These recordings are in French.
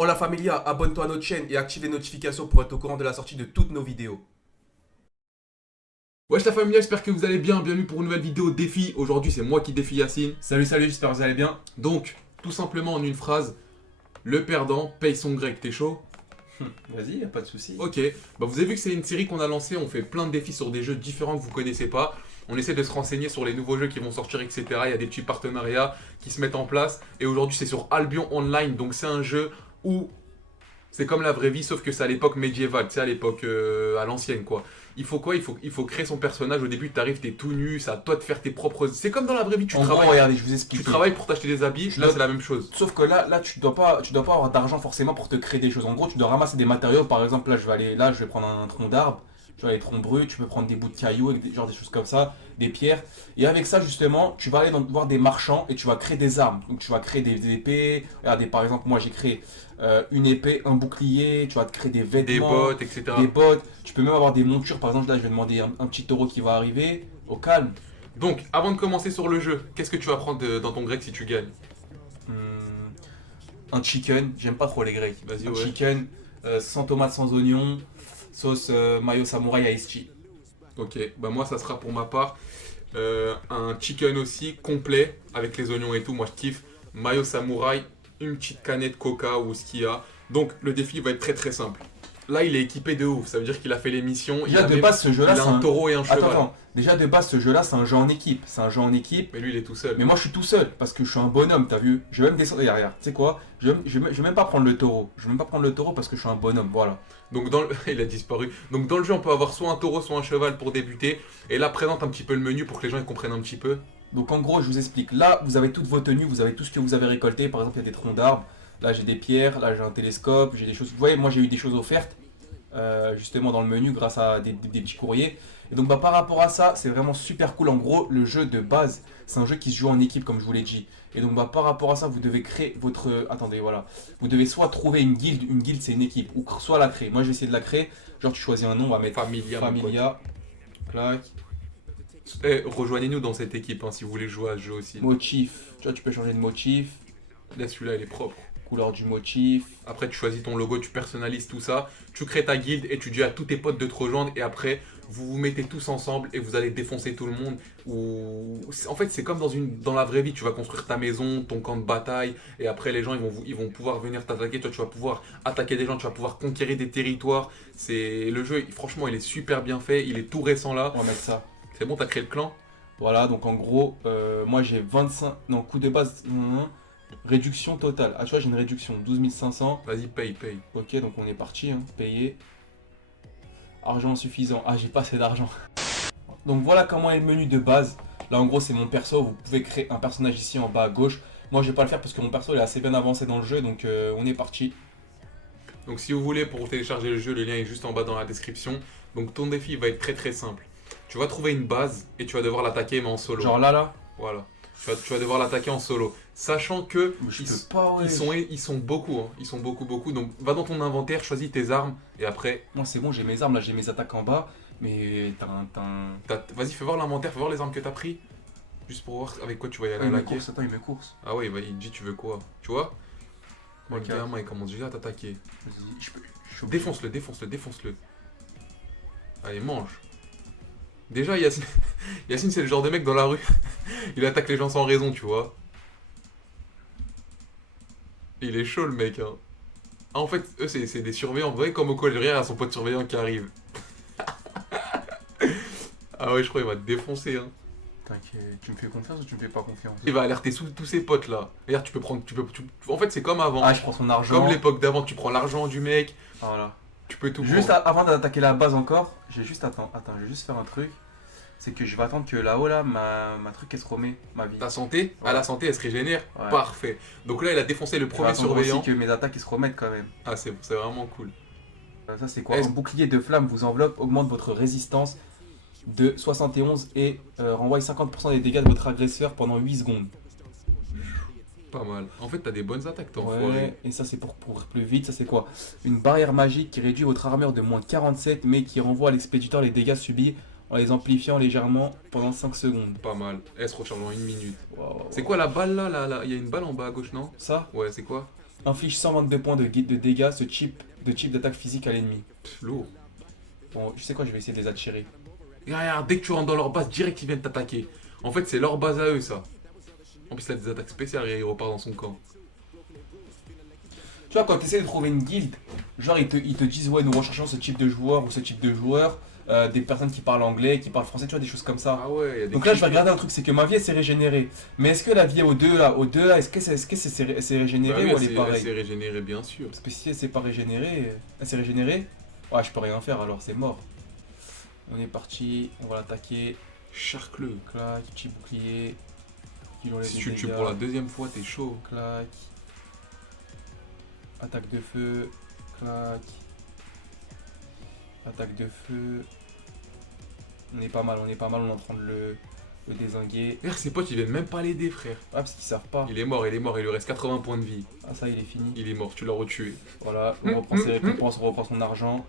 Oh la familia, abonne-toi à notre chaîne et active les notifications pour être au courant de la sortie de toutes nos vidéos. Wesh la famille, j'espère que vous allez bien, bienvenue pour une nouvelle vidéo défi. Aujourd'hui c'est moi qui défie Yacine. Salut, j'espère que vous allez bien. Donc, tout simplement en une phrase, le perdant paye son grec, t'es chaud? Vas-y, y'a pas de souci. Ok, bah vous avez vu que c'est une série qu'on a lancée, on fait plein de défis sur des jeux différents que vous connaissez pas. On essaie de se renseigner sur les nouveaux jeux qui vont sortir, etc. Il y a des petits partenariats qui se mettent en place. Et aujourd'hui c'est sur Albion Online, donc c'est un jeu où c'est comme la vraie vie, sauf que c'est à l'époque médiévale, tu sais, à l'époque à l'ancienne quoi. Il faut quoi? Il faut créer son personnage. Au début, t'arrives, t'es tout nu, c'est à toi de faire tes propres. C'est comme dans la vraie vie, tu En gros, travailles. regardez, je vous explique. Tu travailles pour t'acheter des habits, là c'est la même chose. Sauf que là, tu dois pas avoir d'argent forcément pour te créer des choses. En gros, tu dois ramasser des matériaux. Par exemple, là, je vais prendre un tronc d'arbre. Tu vois, les troncs bruts, tu peux prendre des bouts de cailloux, genre des choses comme ça, des pierres. Et avec ça, justement, tu vas aller voir des marchands et tu vas créer des armes. Donc, tu vas créer des épées. Regardez, par exemple, moi, j'ai créé une épée, un bouclier. Tu vas te créer des vêtements, Des bottes, etc. des bottes. Tu peux même avoir des montures. Par exemple, là, je vais demander un petit taureau qui va arriver. Au calme. Donc, avant de commencer sur le jeu, qu'est-ce que tu vas prendre dans ton grec si tu gagnes? Hmm, un chicken, j'aime pas trop les grecs. Vas-y, Un ouais. chicken, sans tomate, sans oignon, sauce mayo samouraï iced tea. Ok, bah moi ça sera pour ma part un chicken aussi complet avec les oignons et tout. Moi je kiffe mayo samouraï, une petite canette coca ou ce qu'il y a. Donc le défi va être très très simple. Là il est équipé de ouf, ça veut dire qu'il a fait les missions. Déjà de base ce jeu-là, il a c'est un taureau et un cheval. Attends. Déjà de base ce jeu-là, c'est un jeu en équipe. C'est un jeu en équipe. Mais lui il est tout seul. Mais moi je suis tout seul parce que je suis un bonhomme, t'as vu? Je vais même descendre derrière. Tu sais quoi? Je vais même pas prendre le taureau. Je vais même pas prendre le taureau parce que je suis un bonhomme. Voilà. Donc dans le... il a disparu. Donc dans le jeu on peut avoir soit un taureau soit un cheval pour débuter. Et là présente un petit peu le menu pour que les gens ils comprennent un petit peu. Donc en gros, je vous explique. Là, vous avez toutes vos tenues, vous avez tout ce que vous avez récolté. Par exemple, il y a des troncs d'arbres. Là, j'ai des pierres. Là, j'ai un télescope. J'ai des choses. Vous voyez, moi, j'ai eu des choses offertes justement dans le menu grâce à des petits courriers. Et donc, bah, par rapport à ça, c'est vraiment super cool. En gros, le jeu de base, c'est un jeu qui se joue en équipe, comme je vous l'ai dit. Et donc, bah, par rapport à ça, vous devez créer votre. Attendez, voilà. Vous devez soit trouver une guilde. Une guilde, c'est une équipe. Ou soit la créer. Moi, je vais essayer de la créer. Genre, tu choisis un nom. On va mettre Familia. Familia. Clac. Eh, rejoignez-nous dans cette équipe hein, si vous voulez jouer à ce jeu aussi. Motif. Tu vois, tu peux changer de motif. Là celui-là il est propre. Couleur du motif. Après, tu choisis ton logo, tu personnalises tout ça, tu crées ta guilde et tu dis à tous tes potes de te rejoindre. Et après, vous vous mettez tous ensemble et vous allez défoncer tout le monde. En fait, c'est comme dans la vraie vie. Tu vas construire ta maison, ton camp de bataille. Et après, les gens, ils vont pouvoir venir t'attaquer. Toi, tu vas pouvoir attaquer des gens, tu vas pouvoir conquérir des territoires. Le jeu, franchement, il est super bien fait. Il est tout récent là. On va mettre ça. C'est bon, t'as créé le clan? Voilà, donc en gros, moi j'ai 25. Non, coût de base. Réduction totale. Ah, tu vois, j'ai une réduction 12 500. Vas-y, paye. Ok, donc on est parti. Hein, payer. Argent suffisant. Ah, j'ai pas assez d'argent. Donc voilà comment est le menu de base. Là, en gros, c'est mon perso. Vous pouvez créer un personnage ici en bas à gauche. Moi, je vais pas le faire parce que mon perso il est assez bien avancé dans le jeu. Donc on est parti. Donc si vous voulez, pour télécharger le jeu, le lien est juste en bas dans la description. Donc ton défi va être très très simple. Tu vas trouver une base et tu vas devoir l'attaquer mais en solo. Genre là. Voilà. Tu vas devoir l'attaquer en solo. Sachant que Je peux pas, ouais. ils sont beaucoup. Hein. Ils sont beaucoup. Donc va dans ton inventaire, choisis tes armes et après... Moi, c'est bon, j'ai mes armes. Là, j'ai mes attaques en bas. Mais Vas-y, fais voir l'inventaire, fais voir les armes que t'as pris. Juste pour voir avec quoi tu vas y aller il me attaquer. course. Attends, il me course. Ah ouais, il dit tu veux quoi. Tu vois? Moi, le Ok. gamin, il commence déjà à t'attaquer. Vas-y, je suis obligé. Défonce-le. Allez, mange. Déjà, Yacine, Yacine c'est le genre de mec dans la rue. Il attaque les gens sans raison, tu vois. Il est chaud le mec. Hein. Ah, en fait, eux, c'est des surveillants. Vous voyez, comme au collège, il y a son pote surveillant qui arrive. Ah ouais, je crois qu'il va te défoncer. Hein. T'inquiète, tu me fais confiance ou tu me fais pas confiance? Il va alerter tous ses potes là. Regarde, tu peux prendre. En fait, c'est comme avant. Ah, je prends son argent. Comme l'époque d'avant, tu prends l'argent du mec. Voilà. Tu peux tout Juste prendre. avant d'attaquer la base encore, je vais juste je vais juste faire un truc. C'est que je vais attendre que là-haut là, ma truc elle se remet, ma vie. Ta santé, Ouais. à la santé, elle se régénère. Ouais. Parfait. Donc là, il a défoncé le Je vais premier attendre surveillant. aussi que mes attaques ils se remettent quand même. Ah, c'est vraiment cool. Ça c'est quoi? Est-ce- Un bouclier de flamme vous enveloppe, augmente votre résistance de 71 et renvoie 50% des dégâts de votre agresseur pendant 8 secondes. Pas mal. En fait, t'as des bonnes attaques, toi. Ouais, et ça c'est pour courir plus vite. Ça c'est quoi? Une barrière magique qui réduit votre armure de moins 47 mais qui renvoie à l'expéditeur les dégâts subis en les amplifiant légèrement pendant 5 secondes. Pas mal. Elle se recharge en 1 minute. Waouh. C'est quoi la balle là, Il y a une balle en bas à gauche, non? Ça? Ouais, c'est quoi? inflige 122 points de dégâts, ce type d'attaque physique à l'ennemi. Lourd. Bon, je sais quoi, je vais essayer de les attirer. Et regarde, dès que tu rentres dans leur base, direct ils viennent t'attaquer. En fait, c'est leur base à eux, ça. En plus, il a des attaques spéciales et il repart dans son camp. Tu vois, quand tu essaies de trouver une guilde, genre ils te disent ouais, nous recherchons ce type de joueur ou ce type de joueur, des personnes qui parlent anglais, qui parlent français, tu vois, des choses comme ça. Ah ouais, il y a des Donc là, je vais regarder un truc, c'est que ma vie elle s'est régénérée. Mais est-ce que la vie au-2 là, est-ce que c'est régénéré Bah oui, ou elle est pareille? c'est régénéré, bien sûr. Parce que si elle s'est pas régénérée, elle s'est régénérée, ouais, je peux rien faire alors, c'est mort. On est parti, on va l'attaquer. Charcleux. Clac, petit bouclier. Qui enlève Si des tu le tues dégâts. pour la deuxième fois, t'es chaud. Clac. Attaque de feu. Clac. Attaque de feu. On est pas mal, on est en train de le dézinguer. Regarde, ses potes, ils viennent même pas l'aider, frère. Ah, parce qu'ils savent pas. Il est mort, il lui reste 80 points de vie. Ah, ça, il est fini. Il est mort, tu l'as retué. Voilà, on reprend ses récompenses, on reprend son argent.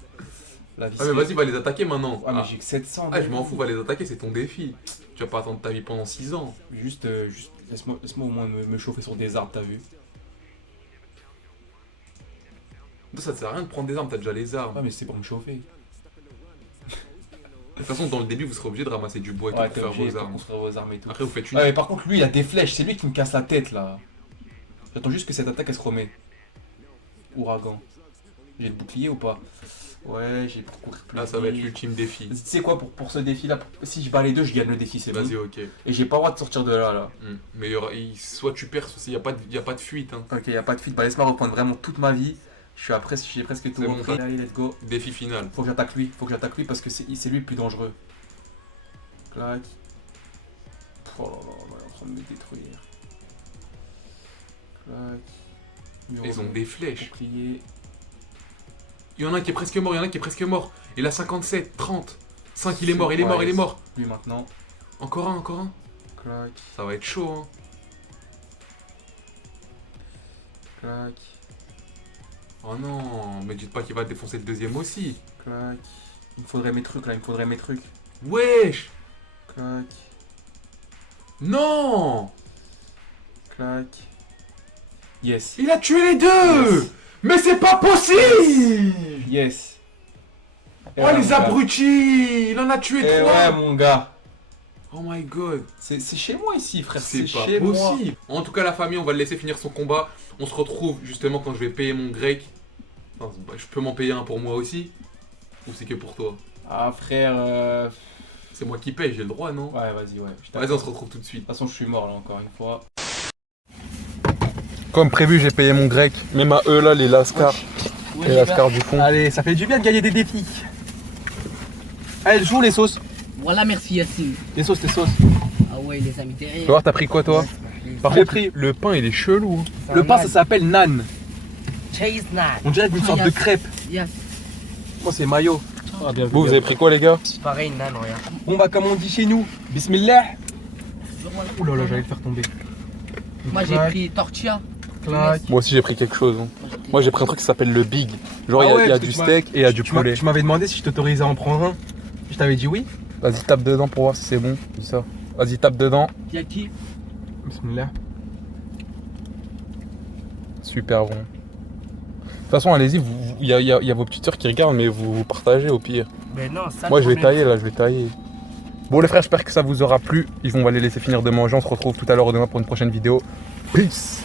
La vie, Ah, mais vas-y, va les attaquer maintenant. Ah, mais j'ai que 700. Ah, je m'en fous, va les attaquer, c'est ton défi. Tu vas pas attendre ta vie pendant 6 ans. Juste laisse-moi au moins me chauffer sur des arbres, t'as vu? Toi, ça te sert à rien de prendre des armes, t'as déjà les armes. Ah, mais c'est pour me chauffer. De toute façon, dans le début, vous serez obligé de ramasser du bois et tout Ouais, pour t'es faire obligé vos de armes. construire vos armes et tout. Après, vous faites une. Ah, mais par contre, lui, il a des flèches, c'est lui qui me casse la tête là. J'attends juste que cette attaque elle se remet. Ouragan. J'ai le bouclier ou pas? Ouais, j'ai pour courir plus Là, ça va être vite. l'ultime défi. Tu sais quoi, pour ce défi là, si je bats les deux, je gagne le défi, c'est bon. Vas-y, ok. Et j'ai pas le droit de sortir de là. Mais soit tu perds, soit il n'y a pas de fuite. Hein. Ok, y a pas de fuite, bah laisse-moi reprendre vraiment toute ma vie. J'ai presque tout C'est bon, repris. t'as- Allez, let's go. Défi final. Faut que j'attaque lui parce que c'est lui le plus dangereux. Clac. Oh là là, il est en train de me détruire. Clac. Ils ont des flèches. Bouclier. Il y en a un qui est presque mort, Il a 57, 30. 5, il est mort. Lui maintenant. Encore un. Clac, Ça va être chaud, hein. clac, Oh non, mais dites pas qu'il va défoncer le deuxième aussi. clac. Il me faudrait mes trucs là, Wesh. Clac, Non. clac. Yes. Il a tué les deux. Yes. Mais c'est pas possible. Yes. Oh les abrutis. Il en a tué Eh 3. ouais mon gars. Oh my god. C'est chez moi ici frère, C'est pas chez moi. possible. En tout cas, la famille, on va le laisser finir son combat. On se retrouve justement quand je vais payer mon grec. Enfin, je peux m'en payer un pour moi aussi. Ou c'est que pour toi? Ah frère, C'est moi qui paye, j'ai le droit, non? ouais vas-y ouais. Vas-y, on se retrouve tout de suite. De toute façon je suis mort là encore une fois. Comme prévu, j'ai payé mon grec. Même à eux là, les lascars. Les lascars du fond. Allez, ça fait du bien de gagner des défis. Allez, joue les sauces. Voilà, merci Yacine. Les sauces. Ah ouais, les amis derrière. Tu vois, t'as pris quoi toi? Par J'ai contre, pris- le pain il est chelou. Le pain ça s'appelle nan. Chase Night. On dirait une sorte de crêpe. Yes. Moi c'est maillot. Vous avez pris quoi les gars? Pareil, nan, regarde. Bon bah comme on dit chez nous, bismillah. Ouh là là, j'allais le faire tomber. Moi j'ai pris tortilla. Clac. Moi aussi j'ai pris quelque chose. Moi j'ai pris un truc qui s'appelle le Big. Genre Ah il y a, ouais, il y a parce que du tu m'as- steak et il y a du poulet. Tu m'avais demandé si je t'autorisais à en prendre un. Je t'avais dit oui. Vas-y tape dedans pour voir si c'est bon. C'est ça. Vas-y tape dedans. Y'a qui? Bismillah. Super bon. De toute façon allez-y, il y a vos petites soeurs qui regardent mais vous partagez au pire. Mais non, ça. Moi je vais tailler là, je vais tailler. Bon les frères, j'espère que ça vous aura plu. On va les laisser finir de manger. On se retrouve tout à l'heure ou demain pour une prochaine vidéo. Peace.